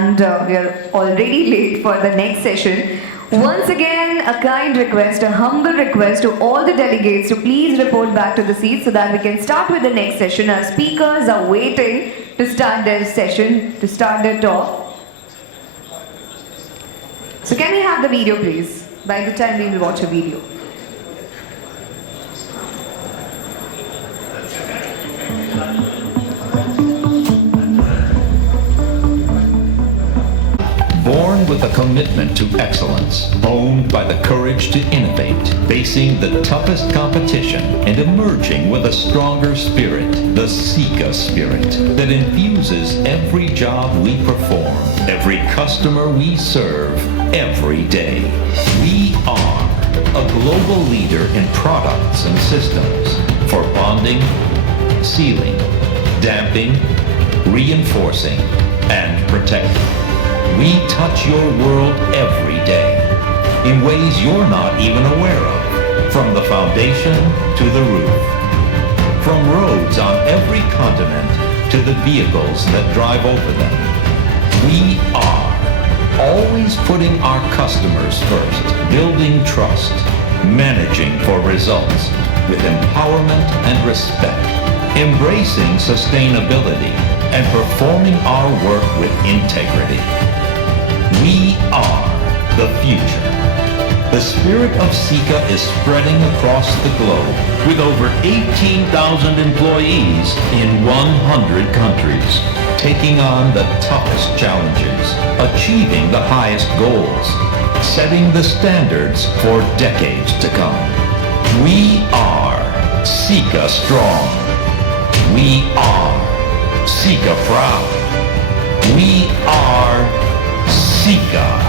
and we are already late for the next session. Once again, a kind request, a humble request to all the delegates to please report back to the seats so that we can start with the next session. Our speakers are waiting to start their session, to start their talk. So can we have the video, please? By the time we will watch a video. Born with a commitment to excellence, owned by the courage to innovate, facing the toughest competition, and emerging with a stronger spirit, the Sika spirit that infuses every job we perform, every customer we serve, every day. We are a global leader in products and systems for bonding, sealing, damping, reinforcing, and protecting. We touch your world every day in ways you're not even aware of, from the foundation to the roof, from roads on every continent to the vehicles that drive over them. We are always putting our customers first, building trust, managing for results with empowerment and respect, embracing sustainability, and performing our work with integrity. We are the future. The spirit of Sika is spreading across the globe with over 18,000 employees in 100 countries, taking on the toughest challenges, achieving the highest goals, setting the standards for decades to come. We are Sika strong. We are Sika proud. We are Sika.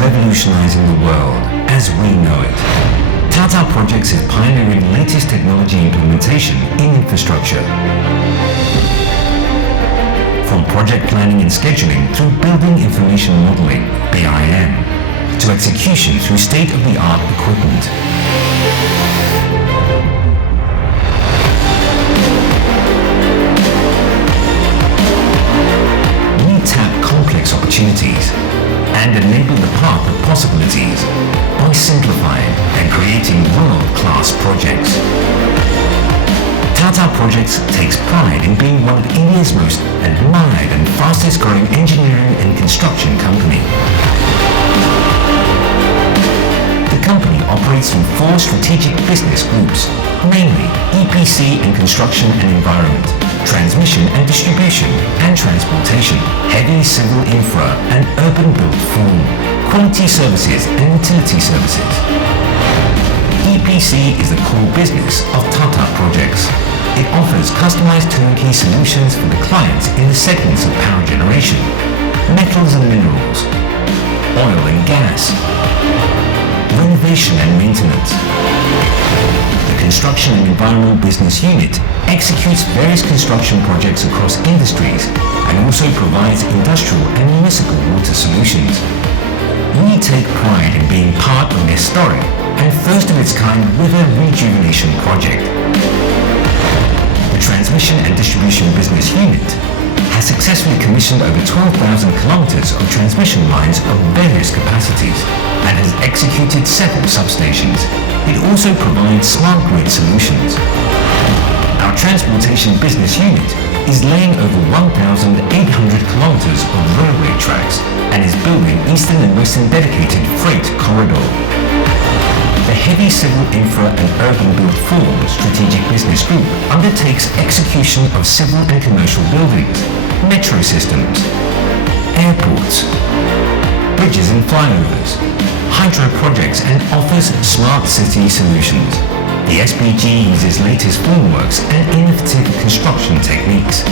Revolutionizing the world as we know it. Tata Projects is pioneering latest technology implementation in infrastructure. From project planning and scheduling through building information modeling, BIM, to execution through state-of-the-art equipment. We tap complex opportunities and enable the path of possibilities by simplifying and creating world-class projects. Tata Projects takes pride in being one of India's most admired and fastest growing engineering and construction company. The company operates from 4 strategic business groups, namely EPC and Construction and Environment, Transmission and Distribution and Transportation, Heavy Civil Infra and Urban Built Form, Quality Services and Utility Services. EPC is the core business of Tata Projects. It offers customized turnkey solutions for the clients in the segments of power generation, metals and minerals, oil and gas, renovation and maintenance. The Construction and Environmental Business Unit executes various construction projects across industries and also provides industrial and municipal solutions. We take pride in being part of an historic and first of its kind river rejuvenation project. The Transmission and Distribution Business Unit has successfully commissioned over 12,000 kilometers of transmission lines of various capacities and has executed several substations. It also provides smart grid solutions. Our Transportation Business Unit is laying over 1,800 kilometers of railway tracks and is building Eastern and Western dedicated freight corridor. The Heavy Civil Infra and Urban Build Forum Strategic Business Group undertakes execution of civil and commercial buildings, metro systems, airports, bridges and flyovers, hydro projects and offers smart city solutions. The SBG uses latest formworks and innovative construction techniques.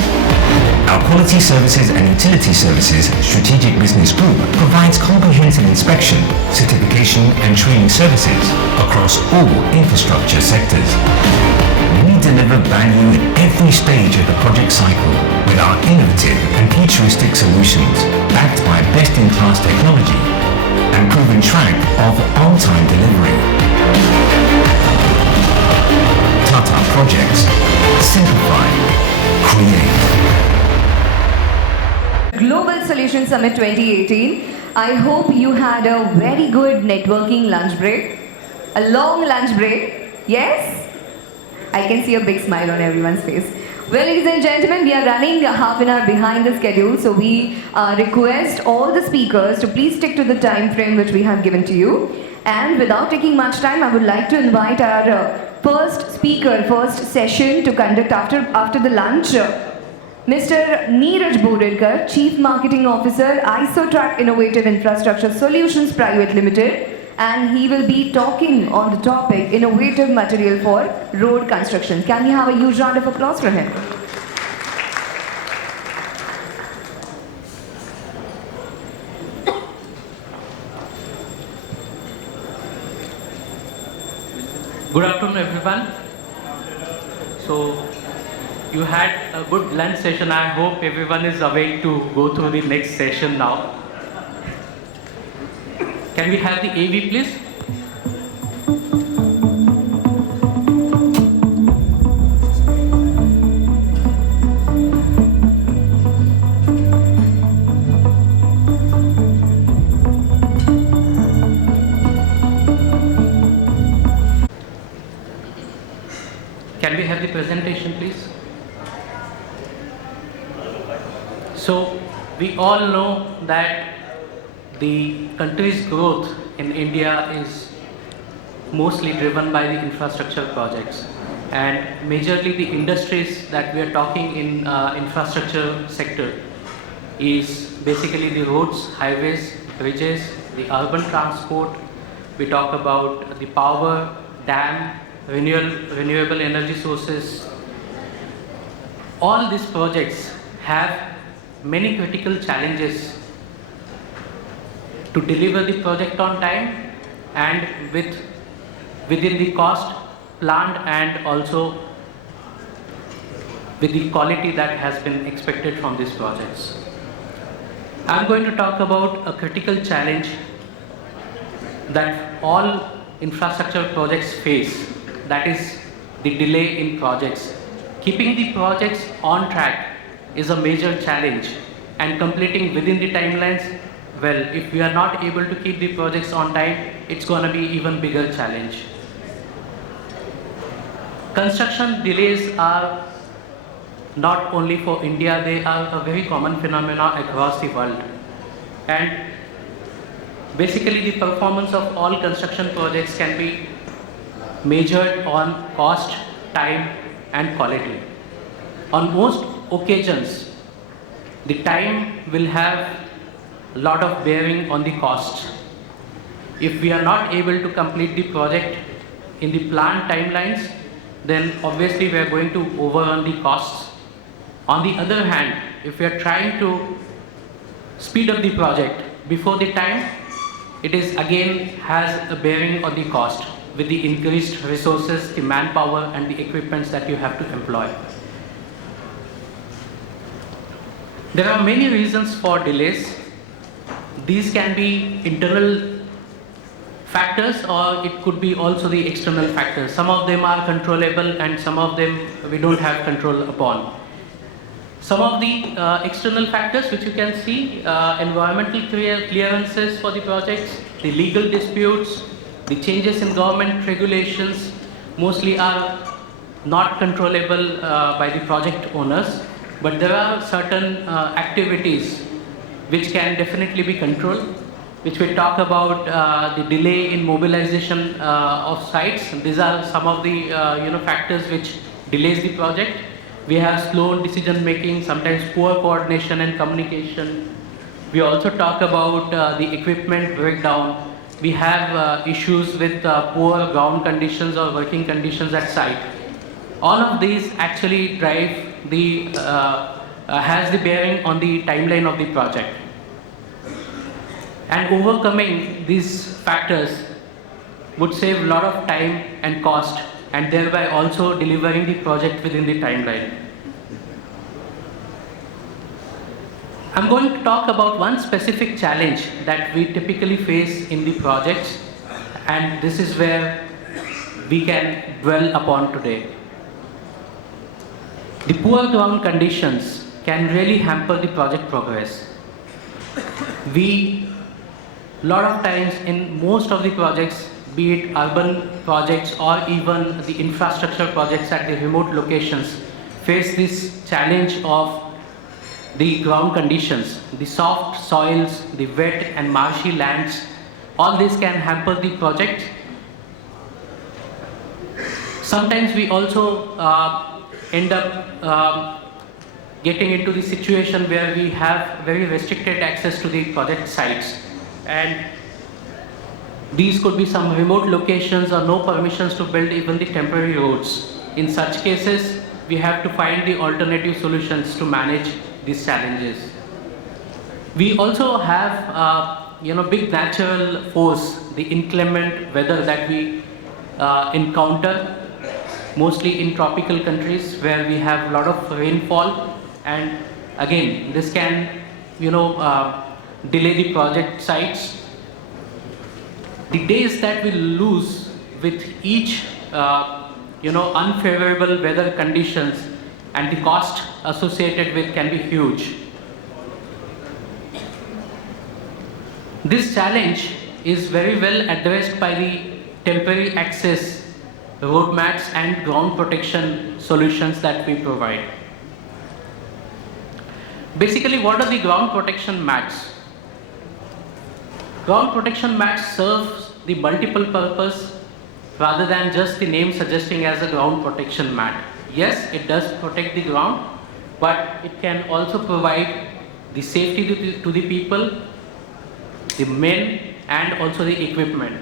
Our Quality Services and Utility Services Strategic Business Group provides comprehensive inspection, certification and training services across all infrastructure sectors. We deliver value at every stage of the project cycle with our innovative and futuristic solutions backed by best-in-class technology and proven track of on-time delivery. Tata Projects. Simplify. Create. Global Solution Summit 2018. I hope you had a very good networking lunch break. A long lunch break. Yes? I can see a big smile on everyone's face. Well, ladies and gentlemen, we are running a half an hour behind the schedule, so we request all the speakers to please stick to the time frame which we have given to you. And without taking much time, I would like to invite our first speaker, first session to conduct after the lunch. Mr. Neeraj Bodekar, Chief Marketing Officer, IsoTrack Innovative Infrastructure Solutions Private Limited, and he will be talking on the topic innovative material for road construction. Can we have a huge round of applause for him? Good afternoon, everyone. So, you had a good lunch session. I hope everyone is awake to go through the next session now. Can we have the AV, please? Can we have the presentation, please? So, we all know that the country's growth in India is mostly driven by the infrastructure projects, and majorly the industries that we are talking in infrastructure sector is basically the roads, highways, bridges, the urban transport. We talk about the power, dam, renewable energy sources. All these projects have many critical challenges to deliver the project on time and within the cost planned, and also with the quality that has been expected from these projects. I'm going to talk about a critical challenge that all infrastructure projects face, that is the delay in projects. Keeping the projects on track is a major challenge, and completing within the timelines, well, if we are not able to keep the projects on time, it's going to be even bigger challenge. Construction delays are not only for India, they are a very common phenomenon across the world. And basically the performance of all construction projects can be measured on cost, time and quality. On most occasions, the time will have a lot of bearing on the cost. If we are not able to complete the project in the planned timelines, then obviously we are going to overrun the costs. On the other hand, if we are trying to speed up the project before the time, it is again has a bearing on the cost with the increased resources, the manpower and the equipments that you have to employ. There are many reasons for delays. these can be internal factors, or it could be also the external factors. Some of them are controllable and some of them we don't have control upon. Some of the external factors which you can see, environmental clearances for the projects, the legal disputes, the changes in government regulations mostly are not controllable by the project owners, but there are certain activities which can definitely be controlled, which we talk about the delay in mobilization of sites. These are some of the factors which delays the project. We have slow decision making, sometimes poor coordination and communication. We also talk about the equipment breakdown. We have issues with poor ground conditions or working conditions at site. All of these actually drive the has the bearing on the timeline of the project. And overcoming these factors would save a lot of time and cost, and thereby also delivering the project within the timeline. I'm going to talk about one specific challenge that we typically face in the projects, and this is where we can dwell upon today. The poor ground conditions can really hamper the project progress. A lot of times in most of the projects, be it urban projects or even the infrastructure projects at the remote locations, face this challenge of the ground conditions, the soft soils, the wet and marshy lands. All this can hamper the project. Sometimes we also end up getting into the situation where we have very restricted access to the project sites. And these could be some remote locations or no permissions to build even the temporary roads. In such cases, we have to find the alternative solutions to manage these challenges. We also have big natural force, the inclement weather that we encounter, mostly in tropical countries where we have a lot of rainfall, and again, this can delay the project sites. The days that we lose with each unfavorable weather conditions and the cost associated with can be huge. This challenge is very well addressed by the temporary access road mats and ground protection solutions that we provide. Basically, what are the ground protection mats? Ground protection mats serves the multiple purpose rather than just the name suggesting as a ground protection mat. Yes, it does protect the ground, but it can also provide the safety to the people, the men, and also the equipment.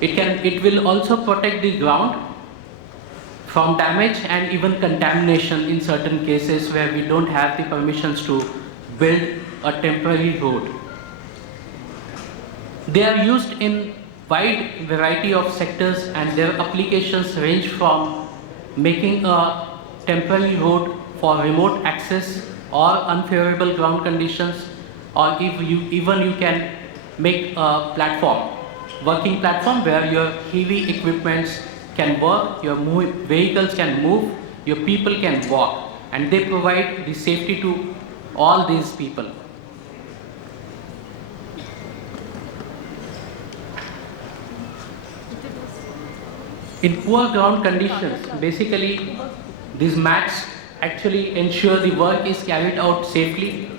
It will also protect the ground from damage and even contamination in certain cases where we don't have the permissions to build a temporary road. They are used in wide variety of sectors, and their applications range from making a temporary road for remote access or unfavorable ground conditions, or even you can make a platform, working platform where your heavy equipments can work, your vehicles can move, your people can walk, and they provide the safety to all these people. In poor ground conditions, basically these mats actually ensure the work is carried out safely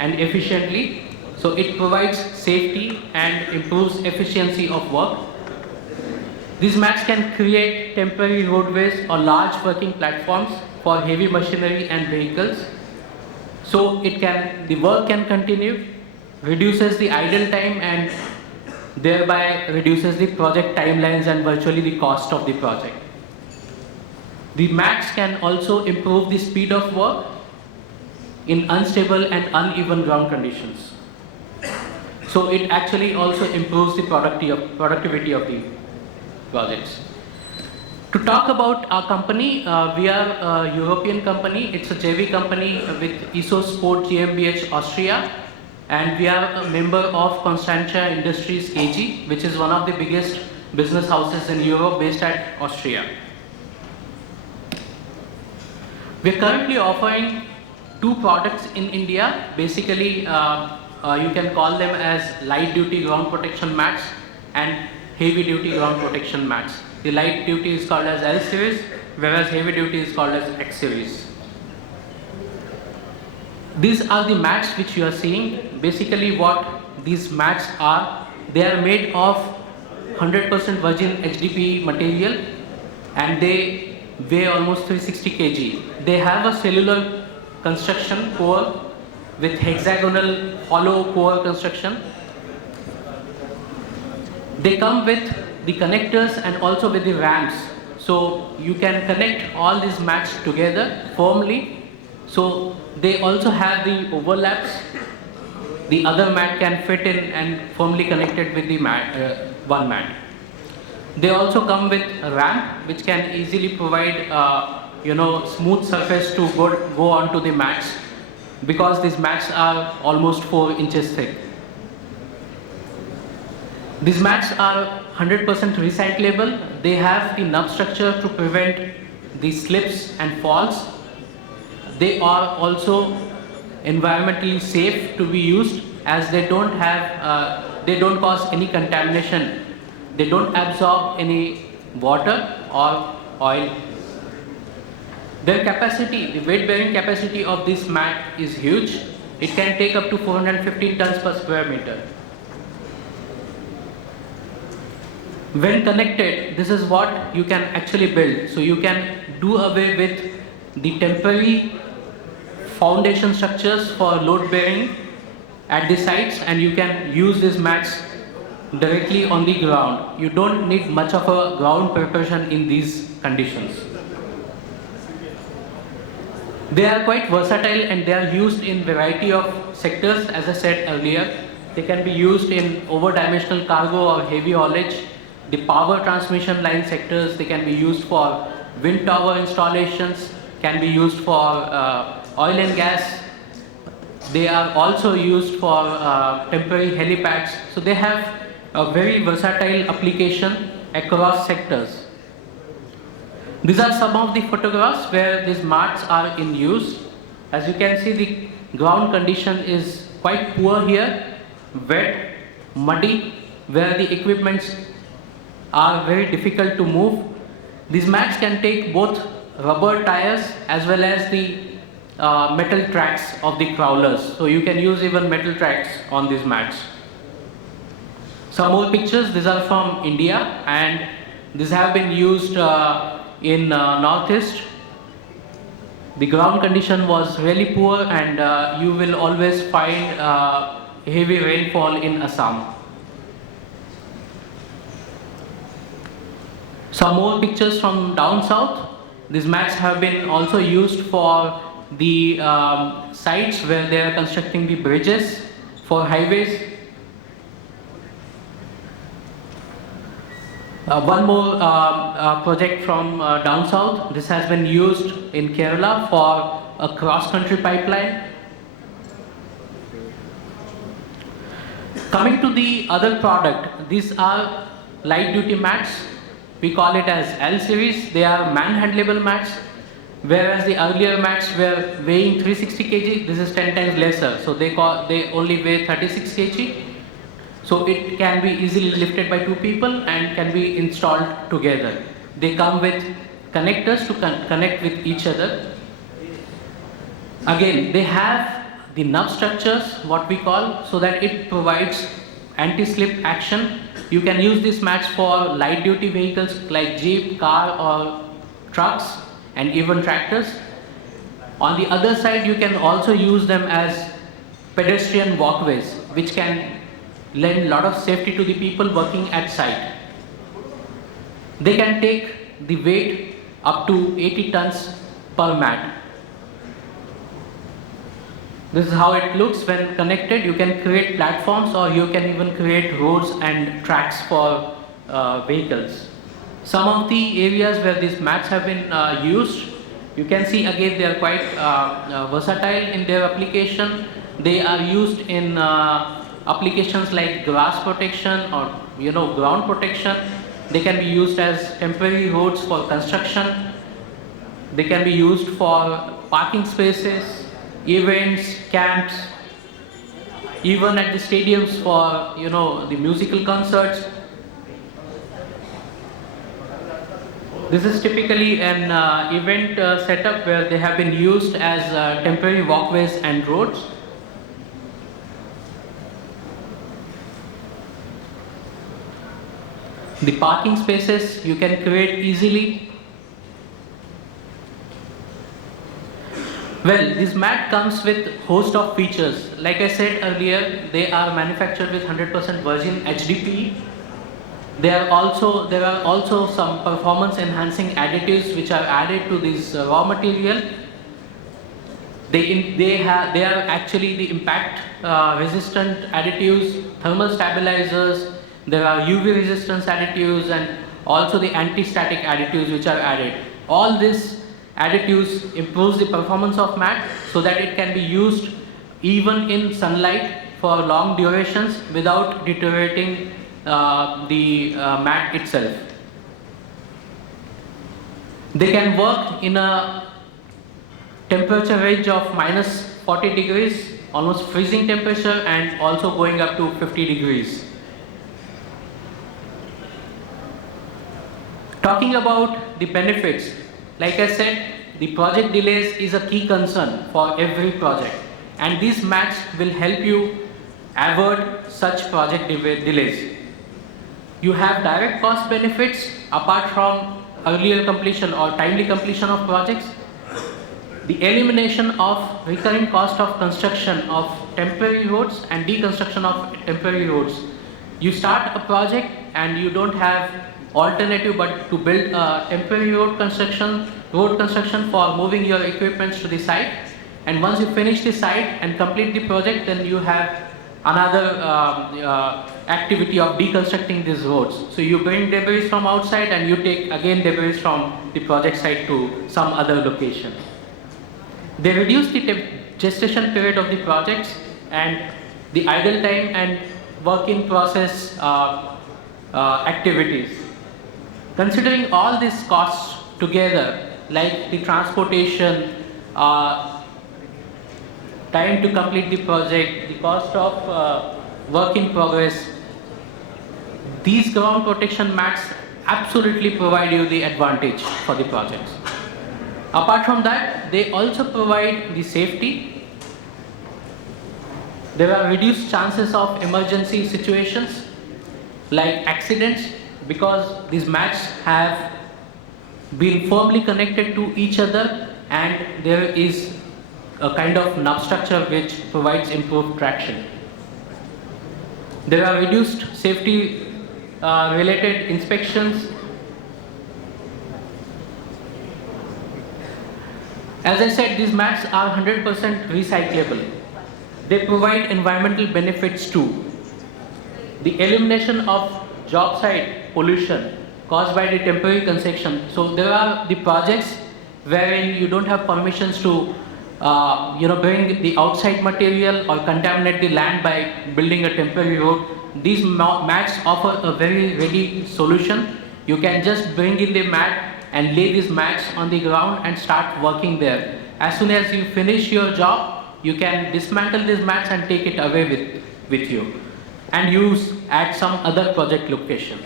and efficiently. So it provides safety and improves efficiency of work. These mats can create temporary roadways or large working platforms for heavy machinery and vehicles. So the work can continue, reduces the idle time, and thereby reduces the project timelines and virtually the cost of the project. The mats can also improve the speed of work in unstable and uneven ground conditions. So it actually also improves the productivity of the projects. To talk about our company, we are a European company. It's a JV company with ISO Sport GmbH Austria. and we are a member of Constantia Industries AG, which is one of the biggest business houses in Europe based at Austria. We are currently offering two products in India. Basically, you can call them as light duty ground protection mats and heavy duty ground protection mats. The light duty is called as L series, whereas heavy duty is called as X series. These are the mats which you are seeing. Basically what these mats are, they are made of 100% virgin HDPE material and they weigh almost 360 kg. They have a cellular construction core with hexagonal hollow core construction. They come with the connectors and also with the ramps. So you can connect all these mats together firmly. So they also have the overlaps. The other mat can fit in and firmly connected with the mat, one mat. They also come with a ramp which can easily provide smooth surface to go onto the mats, because these mats are almost 4 inches thick. These mats are 100% recyclable. They have the nub structure to prevent the slips and falls. They are also environmentally safe to be used, as they don't cause any contamination. They don't absorb any water or oil. Their capacity, the weight bearing capacity of this mat is huge. It can take up to 415 tons per square meter. When connected, this is what you can actually build. So you can do away with the temporary foundation structures for load bearing at the sites, and you can use these mats directly on the ground. You don't need much of a ground preparation in these conditions. They are quite versatile and they are used in variety of sectors. As I said earlier, they can be used in over-dimensional cargo or heavy haulage, the power transmission line sectors. They can be used for wind tower installations, can be used for oil and gas. They are also used for temporary helipads. So they have a very versatile application across sectors. These are some of the photographs where these mats are in use. As you can see, the ground condition is quite poor here, wet, muddy, where the equipments are very difficult to move. These mats can take both rubber tires as well as the metal tracks of the crawlers. So you can use even metal tracks on these mats. Some more pictures. These are from India and these have been used in Northeast. The ground condition was really poor and you will always find heavy rainfall in Assam. Some more pictures from down south. These mats have been also used for the sites where they are constructing the bridges for highways. One more project from down south. This has been used in Kerala for a cross-country pipeline. Coming to the other product, these are light-duty mats. We call it as L series. They are manhandleable mats, whereas the earlier mats were weighing 360 kg. This is 10 times lesser, so they only weigh 36 kg. So it can be easily lifted by 2 people and can be installed together. They come with connectors to connect with each other. Again, they have the nub structures, what we call, so that it provides anti-slip action. You can use these mats for light duty vehicles like jeep, car or trucks and even tractors. On the other side, you can also use them as pedestrian walkways, which can lend a lot of safety to the people working at site. They can take the weight up to 80 tons per mat. This is how it looks when connected. You can create platforms or you can even create roads and tracks for vehicles. Some of the areas where these mats have been used, you can see again they are quite versatile in their application. They are used in applications like grass protection or ground protection. They can be used as temporary roads for construction. They can be used for parking spaces, events, camps, even at the stadiums for the musical concerts. This is typically an event setup where they have been used as temporary walkways and roads. The parking spaces you can create easily. Well, this mat comes with host of features. Like I said earlier, they are manufactured with 100% virgin HDPE. There are also some performance enhancing additives which are added to this raw material. They are actually the impact resistant additives, thermal stabilizers. There are UV resistance additives and also the anti-static additives which are added. All these additives improves the performance of mat so that it can be used even in sunlight for long durations without deteriorating the mat itself. They can work in a temperature range of -40 degrees, almost freezing temperature, and also going up to 50 degrees. Talking about the benefits, like I said, the project delays is a key concern for every project, and these mats will help you avoid such project delays. You have direct cost benefits apart from earlier completion or timely completion of projects. The elimination of recurring cost of construction of temporary roads and deconstruction of temporary roads. You start a project and you don't have alternative but to build a temporary road construction for moving your equipments to the site. And once you finish the site and complete the project, then you have another activity of deconstructing these roads. So you bring debris from outside and you take again debris from the project site to some other location. They reduce the gestation period of the projects and the idle time and work in process activities. Considering all these costs together, like the transportation, time to complete the project, the cost of work in progress, these ground protection mats absolutely provide you the advantage for the projects. Apart from that, they also provide the safety. There are reduced chances of emergency situations like accidents because these mats have been firmly connected to each other and there is a kind of nub structure which provides improved traction. There are reduced safety related inspections. As I said, these mats are 100% recyclable. They provide environmental benefits too. The elimination of job site pollution caused by the temporary construction. So there are the projects wherein you don't have permissions to bring the outside material or contaminate the land by building a temporary road. These mats offer a very ready solution. You can just bring in the mat and lay these mats on the ground and start working there. As soon as you finish your job, you can dismantle these mats and take it away with you and use at some other project location.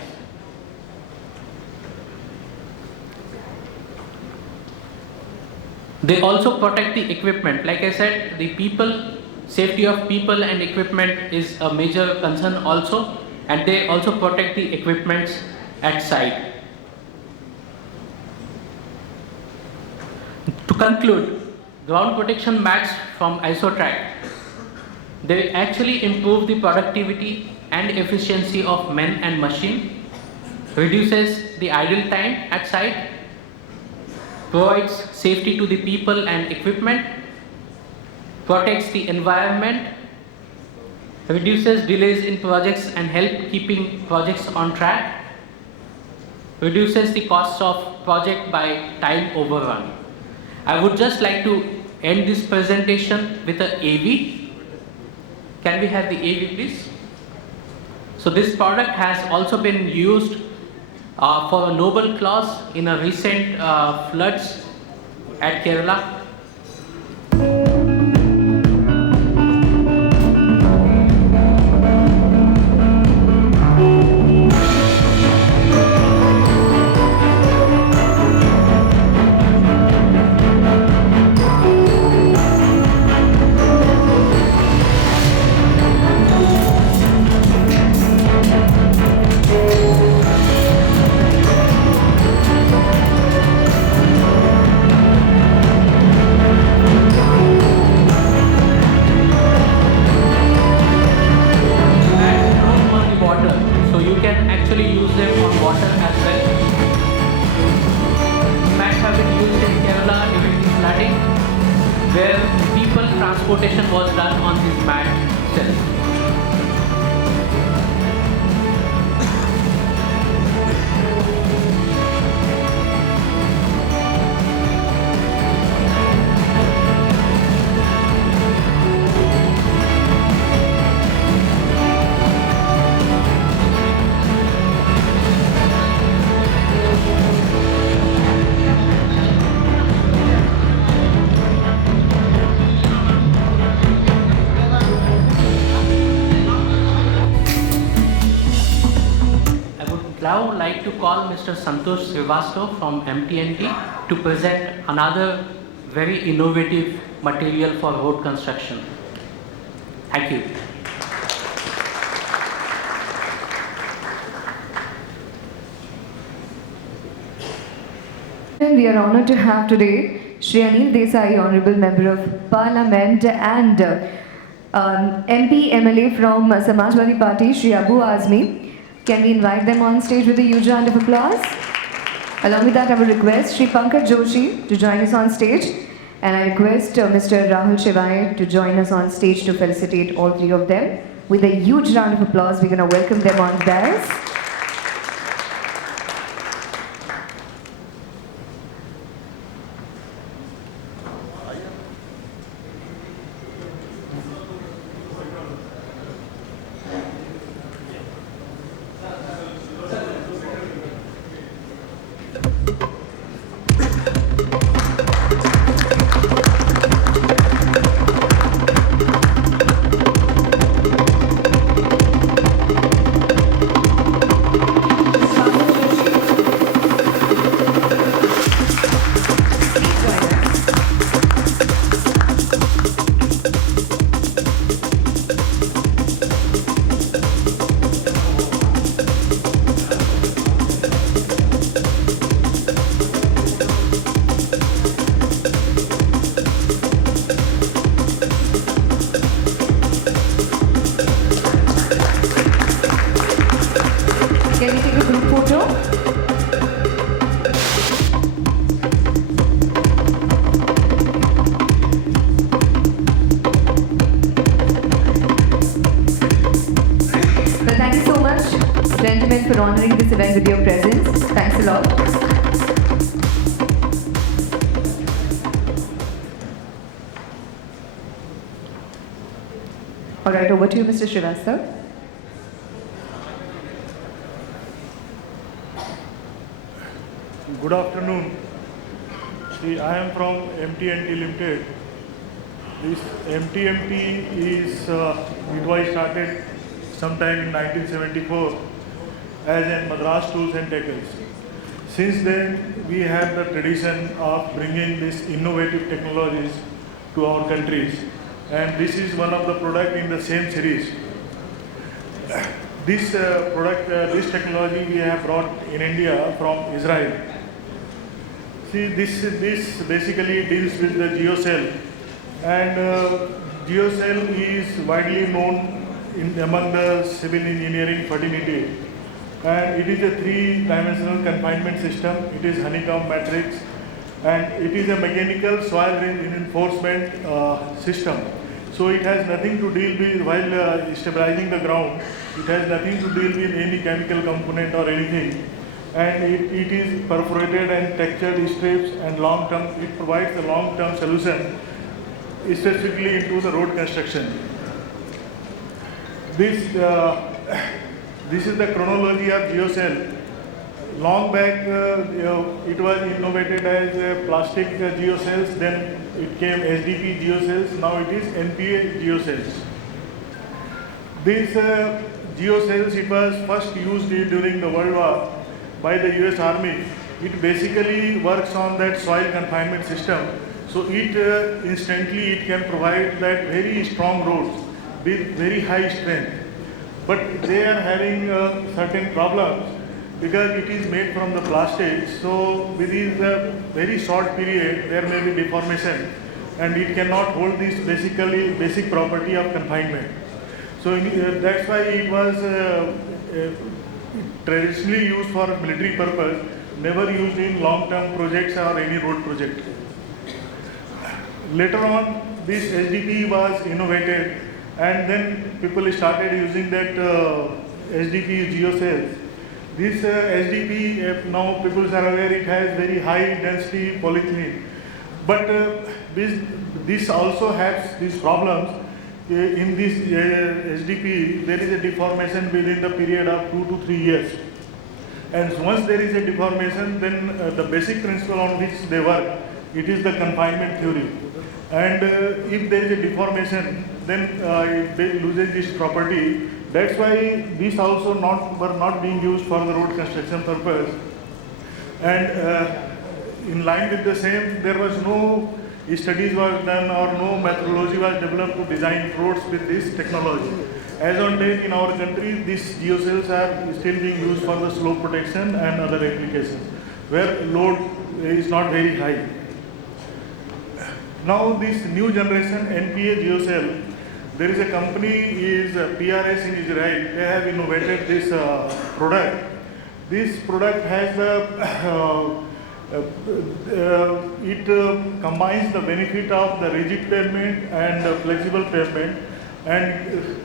They also protect the equipment. Like I said, safety of people and equipment is a major concern also, and they also protect the equipments at site. To conclude, ground protection mats from Isotrack, they actually improve the productivity and efficiency of men and machine, reduces the idle time at site, provides safety to the people and equipment, protects the environment, reduces delays in projects and help keeping projects on track, reduces the costs of project by time overrun. I would just like to end this presentation with a AV. Can we have the AV please? So this product has also been used for a Nobel clause in a recent floods at Kerala. Where people transportation was done on this mat itself. Now I would like to call Mr. Santosh Srivastav from MTNT to present another very innovative material for road construction. Thank you. We are honored to have today Shri Anil Desai, Honorable Member of Parliament and MP MLA from Samajwadi Party, Shri Abu Azmi. Can we invite them on stage with a huge round of applause? Along with that, I will request Shri Pankaj Joshi to join us on stage. And I request Mr. Rahul Shivai to join us on stage to felicitate all three of them. With a huge round of applause, we're going to welcome them on dais. Can we take a group photo? Well, thank you so much, gentlemen, for honoring this event with your presence. Thanks a lot. All right, over to you, Mr. Srivastav. Good afternoon. See, I am from MTNT Limited. This MTMT is, it was started sometime in 1974 as a Madras Tools and Tackles. Since then, we have the tradition of bringing these innovative technologies to our countries. And this is one of the products in the same series. This this technology we have brought in India from Israel. See, this basically deals with the geocell, and geocell is widely known among the civil engineering fraternity, and it is a three-dimensional confinement system. It is honeycomb matrix, and it is a mechanical soil reinforcement system. So it has nothing to deal with while stabilizing the ground. It has nothing to deal with any chemical component or anything. And it is perforated and textured strips, and long-term, it provides a long-term solution, specifically into the road construction. This, this is the chronology of geocell. Long back, it was innovated as plastic geocells, then it came SDP geocells, now it is NPA geocells. These geocells, it was first used during the World War by the US Army. It basically works on that soil confinement system. So it instantly it can provide that very strong roads with very high strength. But they are having certain problems because it is made from the plastic. So within a very short period, there may be deformation and it cannot hold this basic property of confinement. So that's why it was traditionally used for military purpose, never used in long-term projects or any road project. Later on, this SDP was innovated and then people started using that SDP geocells. This SDP, now people are aware it has very high density polyethylene. But this also has these problems. In this SDP, there is a deformation within the period of 2 to 3 years. And once there is a deformation, then the basic principle on which they work, it is the confinement theory. And if there is a deformation, then it loses its property. That's why these also were not being used for the road construction purpose. And in line with the same, there was no studies was done or no methodology was developed to design roads with this technology. As on date in our country, these geocells are still being used for the slope protection and other applications where load is not very high. Now this new generation NPA geocell, there is a company is PRS in Israel. They have innovated this product. This product has the it combines the benefit of the rigid pavement and the flexible pavement, and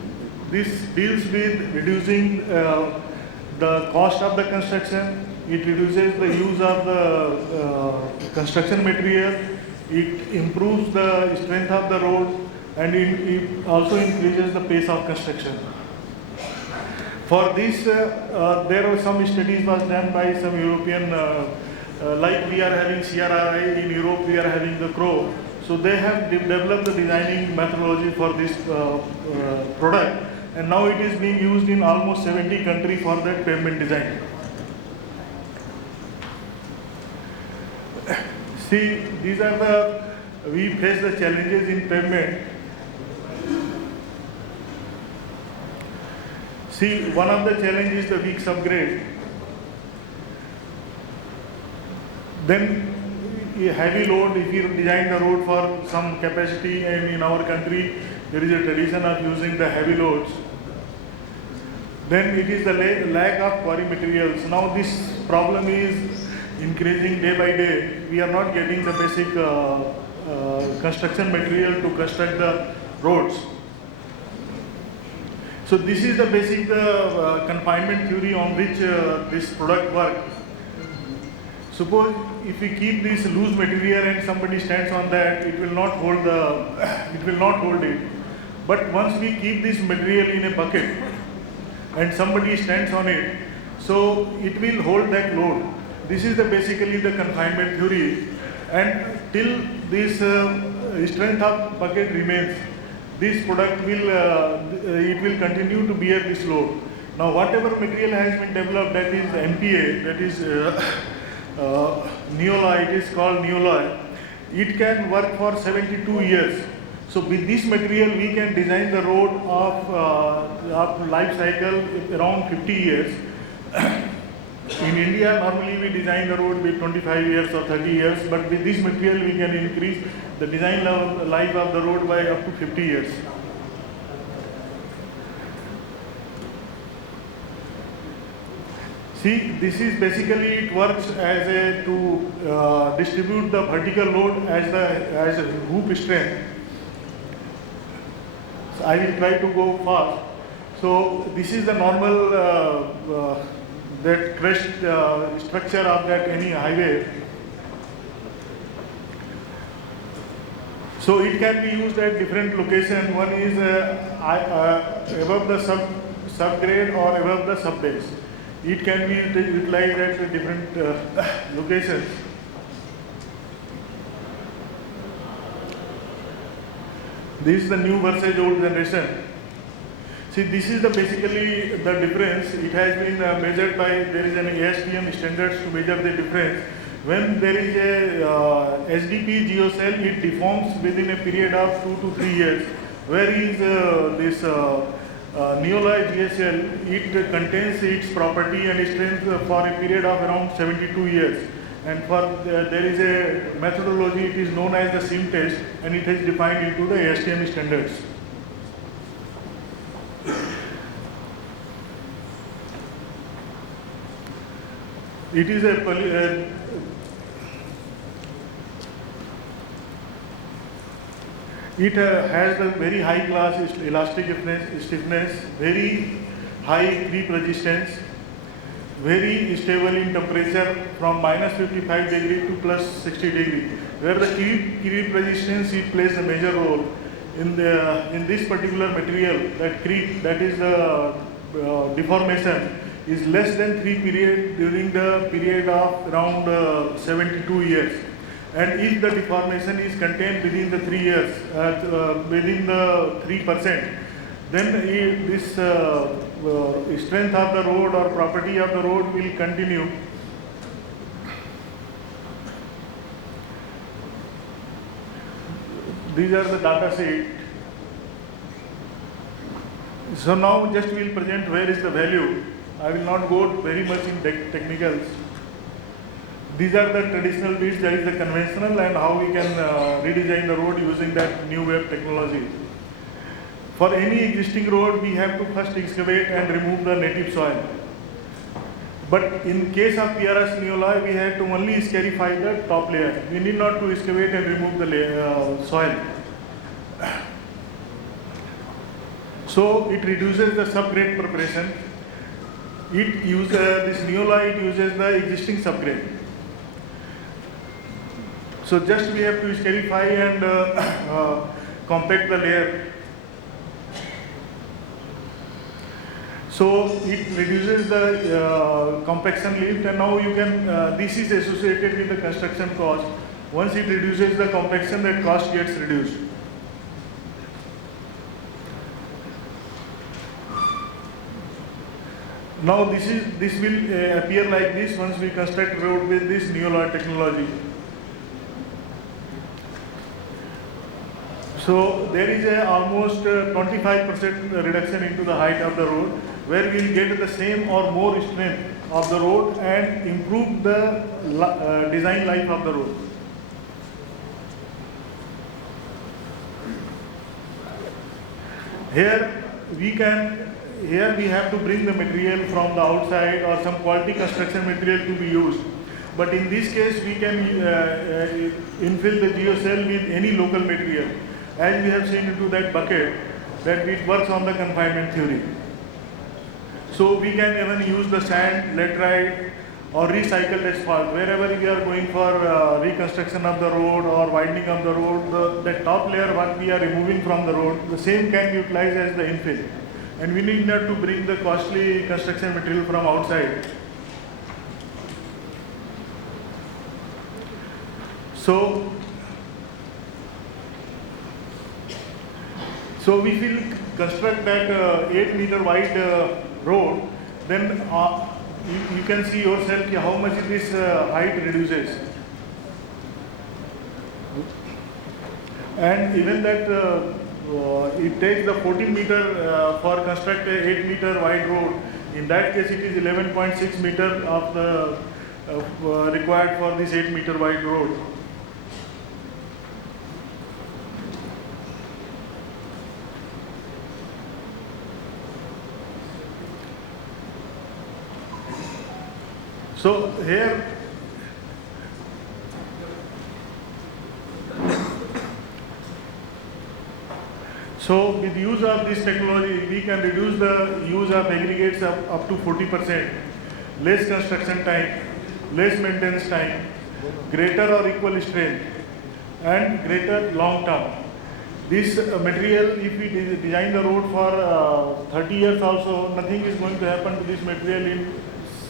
this deals with reducing the cost of the construction. It reduces the use of the construction material. It improves the strength of the road, and it also increases the pace of construction. For this, there were some studies was done by some European. Like we are having CRRI in Europe, we are having the CRO. So they have developed the designing methodology for this product, and now it is being used in almost 70 countries for that pavement design. See, these are we face the challenges in pavement. See, one of the challenges is the weak subgrade. Then heavy load, if you design the road for some capacity, and in our country there is a tradition of using the heavy loads, then it is the lack of quarry materials. Now this problem is increasing day by day. We are not getting the basic construction material to construct the roads. So this is the basic confinement theory on which this product works. Suppose if we keep this loose material and somebody stands on that, it will not hold it. But once we keep this material in a bucket and somebody stands on it, so it will hold that load. This is basically the confinement theory, and till this strength of bucket remains, this product will continue to bear this load. Now whatever material has been developed, that is MPA, that is neoloi, it is called neoloi. It can work for 72 years. So with this material we can design the road of life cycle around 50 years. In India, normally we design the road with 25 years or 30 years, but with this material we can increase the design life of the road by up to 50 years. See, this is basically, it works as a to distribute the vertical load as a hoop strength. So I will try to go fast. So this is the normal that crest structure of that any highway. So it can be used at different locations. One is above the subgrade or above the subbase. It can be utilized at different locations. This is the new versus old generation. See, this is basically the difference. It has been measured by, there is an ASTM standards to measure the difference. When there is a SDP geocell, it deforms within a period of 2 to 3 years. Whereas this neolite geocell, it contains its property and strength for a period of around 72 years. And for there is a methodology, it is known as the SIM test, and it is defined into the ASTM standards. It is it has a very high class elastic stiffness, very high creep resistance, very stable in temperature from minus 55 degree to plus 60 degree. Where the creep resistance, it plays a major role in this particular material. That creep, that is the deformation, is less than 3 period during the period of around 72 years. And if the deformation is contained within the 3 years, within the 3%, then this strength of the road or property of the road will continue. These are the data set. So now just we will present where is the value. I will not go very much in technicals. These are the traditional bits, that is the conventional, and how we can redesign the road using that new wave technology. For any existing road, we have to first excavate and remove the native soil. But in case of PRS neolite, we have to only scarify the top layer. We need not to excavate and remove the soil. So it reduces the subgrade preparation. This neolite uses the existing subgrade. So just we have to scarify and compact the layer. So it reduces the compaction lift, and now you can, this is associated with the construction cost. Once it reduces the compaction, that cost gets reduced. Now this will appear like this once we construct road with this neolite technology. So there is almost 25% reduction into the height of the road, where we will get the same or more strength of the road and improve the design life of the road. Here we have to bring the material from the outside or some quality construction material to be used. But in this case, we can infill the geocell with any local material. As we have seen into that bucket, that it works on the confinement theory. So we can even use the sand, laterite, or recycled asphalt. Wherever we are going for reconstruction of the road or widening of the road, the top layer what we are removing from the road, the same can be utilized as the infill. And we need not to bring the costly construction material from outside. So we will construct that 8-meter wide road, then you can see yourself how much this height reduces. And even that it takes the 14-meter for construct a 8-meter wide road. In that case, it is 11.6 meter of the required for this 8-meter wide road. So here, so with use of this technology, we can reduce the use of aggregates up to 40%, less construction time, less maintenance time, greater or equal strength, and greater long term. This material, if we design the road for 30 years also, nothing is going to happen to this material in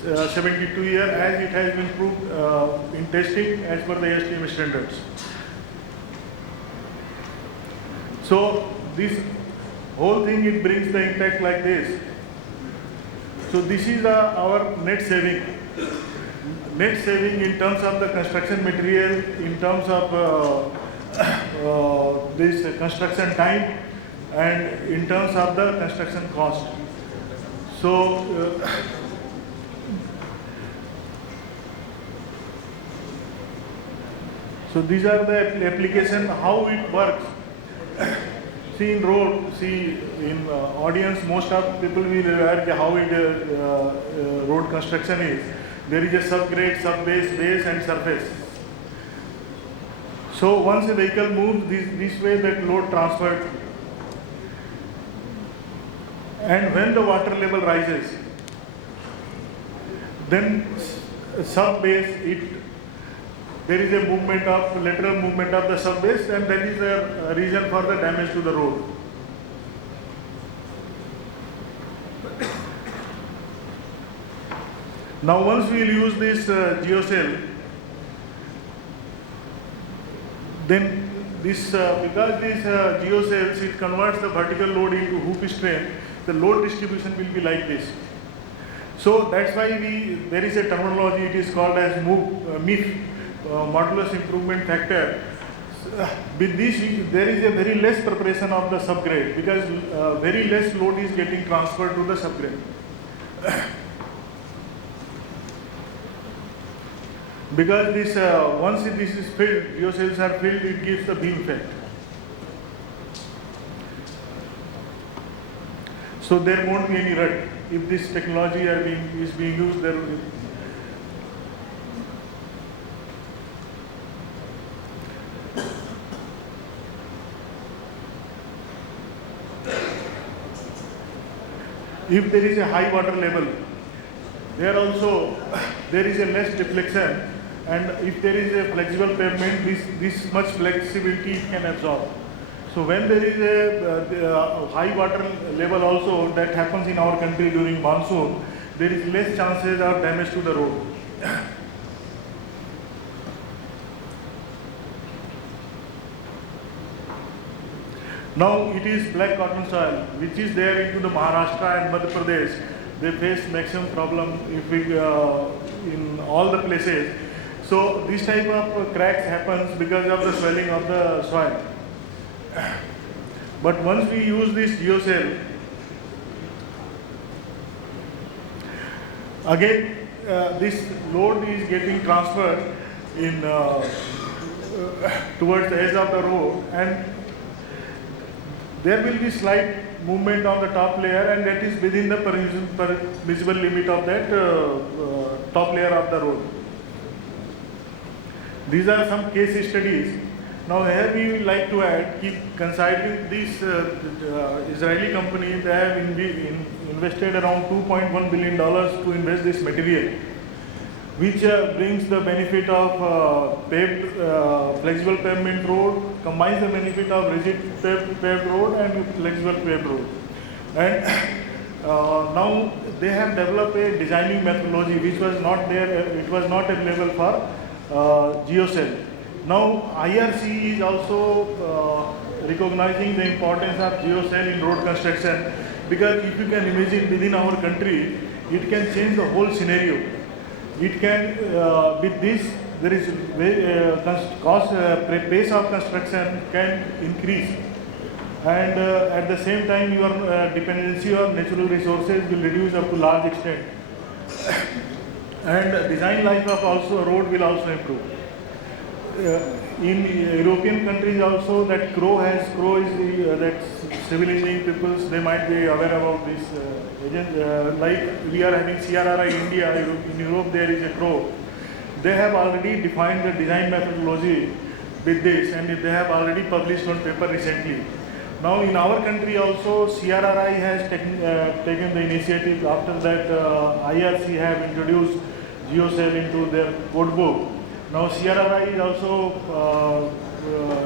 72 years, as it has been proved in testing as per the STM standards. So this whole thing, it brings the impact like this. So this is our net saving. Net saving in terms of the construction material, in terms of this construction time, and in terms of the construction cost. So so these are the application, how it works. See in road, see in audience, most of people will aware how it road construction is. There is a subgrade, subbase, base and surface. So once a vehicle moves this way, that load transferred. And when the water level rises, then subbase, there is a movement of, lateral movement of the subbase, and that is the reason for the damage to the road. Now once we will use this geocell, then this, because this geocells, it converts the vertical load into hoop strain, the load distribution will be like this. So that's why there is a terminology, it is called as MIF, modulus improvement factor. With this, there is a very less preparation of the subgrade, because very less load is getting transferred to the subgrade. Because this, once this is filled, geocells are filled, it gives the beam effect. So there won't be any rut. If this technology is being used, there will be. If there is a high water level, there is a less deflection, and if there is a flexible pavement, this much flexibility it can absorb. So when there is a high water level also, that happens in our country during monsoon, there is less chances of damage to the road. Now it is black cotton soil, which is there into the Maharashtra and Madhya Pradesh. They face maximum problem if we, in all the places. So this type of cracks happens because of the swelling of the soil. But once we use this geocell, again this load is getting transferred in towards the edge of the road, and there will be slight movement on the top layer, and that is within the permissible limit of that top layer of the road. These are some case studies. Now here we would like to add, keep considering this Israeli company, they have invested around $2.1 billion to invest this material, which brings the benefit of paved, flexible pavement road, combines the benefit of rigid paved road and flexible paved road. And now they have developed a designing methodology which was not there, it was not available for geocell. Now IRC is also recognizing the importance of geocell in road construction, because if you can imagine within our country, it can change the whole scenario. It can, with this, there is pace of construction can increase, and at the same time your dependency on natural resources will reduce up to large extent, and design life of also road will also improve. In European countries also, that CRO is that civil engineering peoples, they might be aware about this like we are having CRRI India, in Europe there is a CRO. They have already defined the design methodology with this, and they have already published on paper recently. Now in our country also, CRRI has taken the initiative. After that IRC have introduced geocell into their code book. Now CRRI is also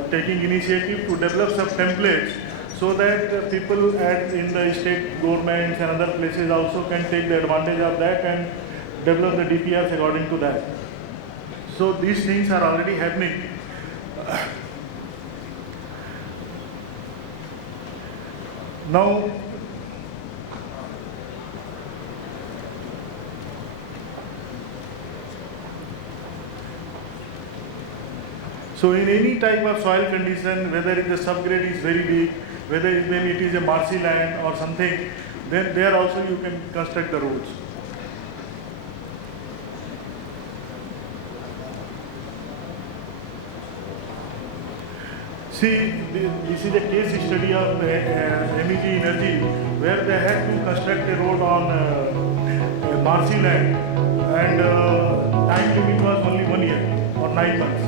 taking initiative to develop some templates so that people in the state governments and other places also can take the advantage of that and develop the DPRs according to that. So these things are already happening. Now, so in any type of soil condition, whether the subgrade is very deep, whether it is a marshy land or something, then there also you can construct the roads. See, this is a case study of MEG Energy, where they had to construct a road on marshy land, and time limit was only 1 year or 9 months.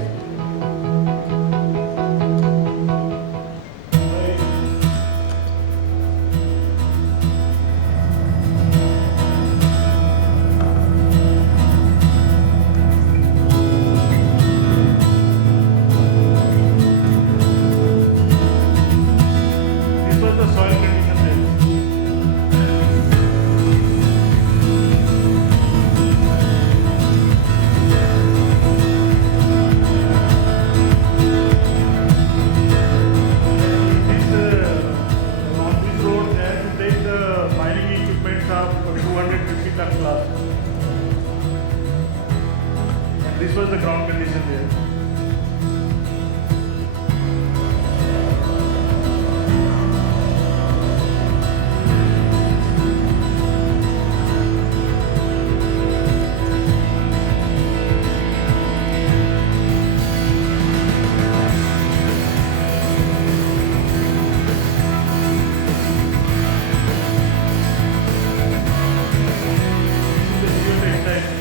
This was the soil condition there. On this road, they have to take the mining equipments of 250 ton class. And this was the ground condition there. This is the geotextile.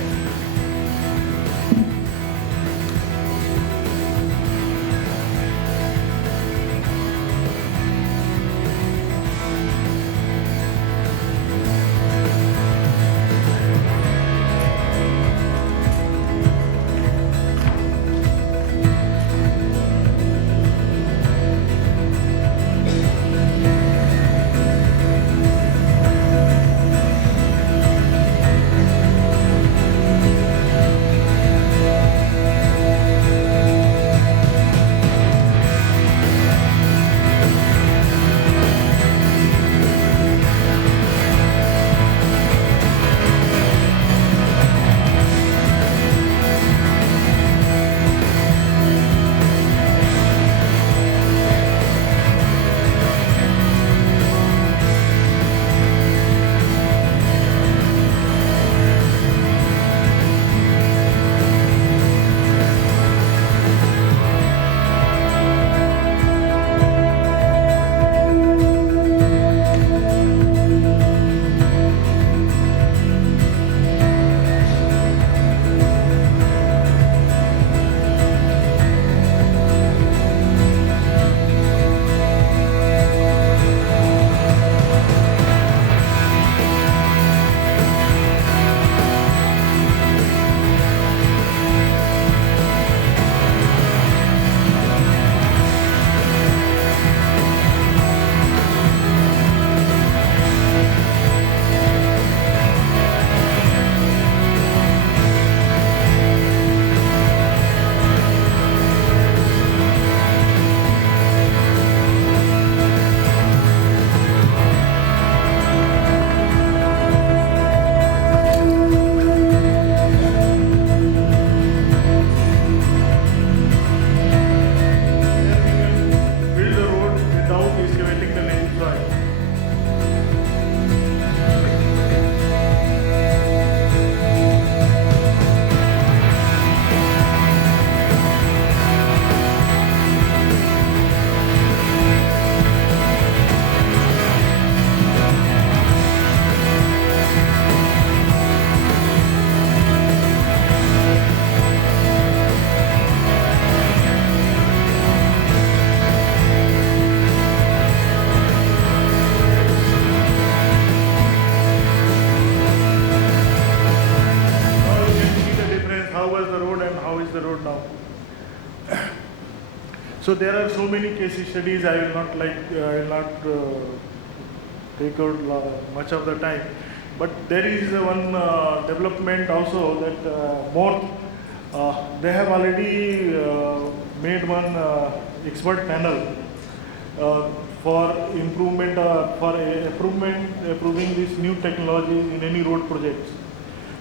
So there are so many case studies. I will not take out much of the time. But there is one development also that more they have already made one expert panel for improvement approving this new technology in any road projects.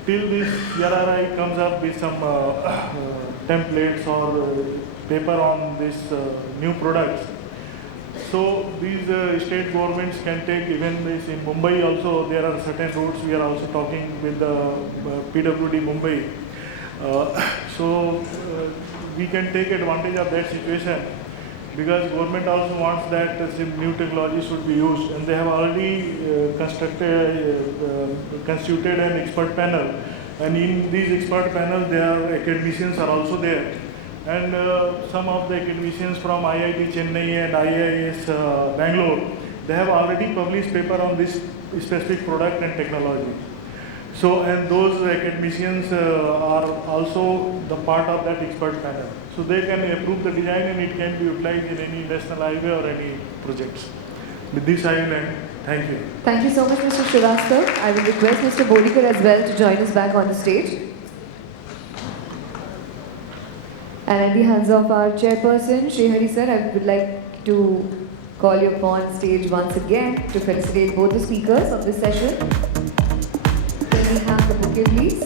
Till this RRI comes up with some templates or paper on this new products. So these state governments can take even this in Mumbai also. There are certain routes we are also talking with the PWD Mumbai. We can take advantage of that situation because government also wants that new technology should be used, and they have already constituted an expert panel, and in these expert panels their academicians are also there, and some of the academicians from IIT Chennai and IIS Bangalore, they have already published paper on this specific product and technology. So, and those academicians are also the part of that expert panel. So they can approve the design and it can be utilized in any national highway or any projects. With this I will end. Thank you. Thank you so much, Mr. Srivastava. I will request Mr. Bodikar as well to join us back on the stage. And at the hands of our chairperson, Srihari sir, I would like to call you upon stage once again to felicitate both the speakers of this session. Can we have the bouquet, please?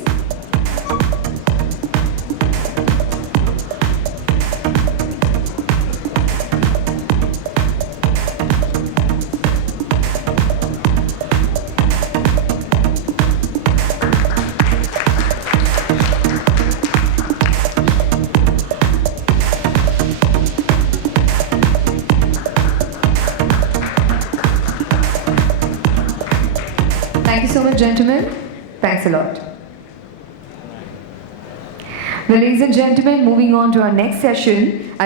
Thank you so much, gentlemen. Thanks a lot. Well, ladies and gentlemen, moving on to our next session.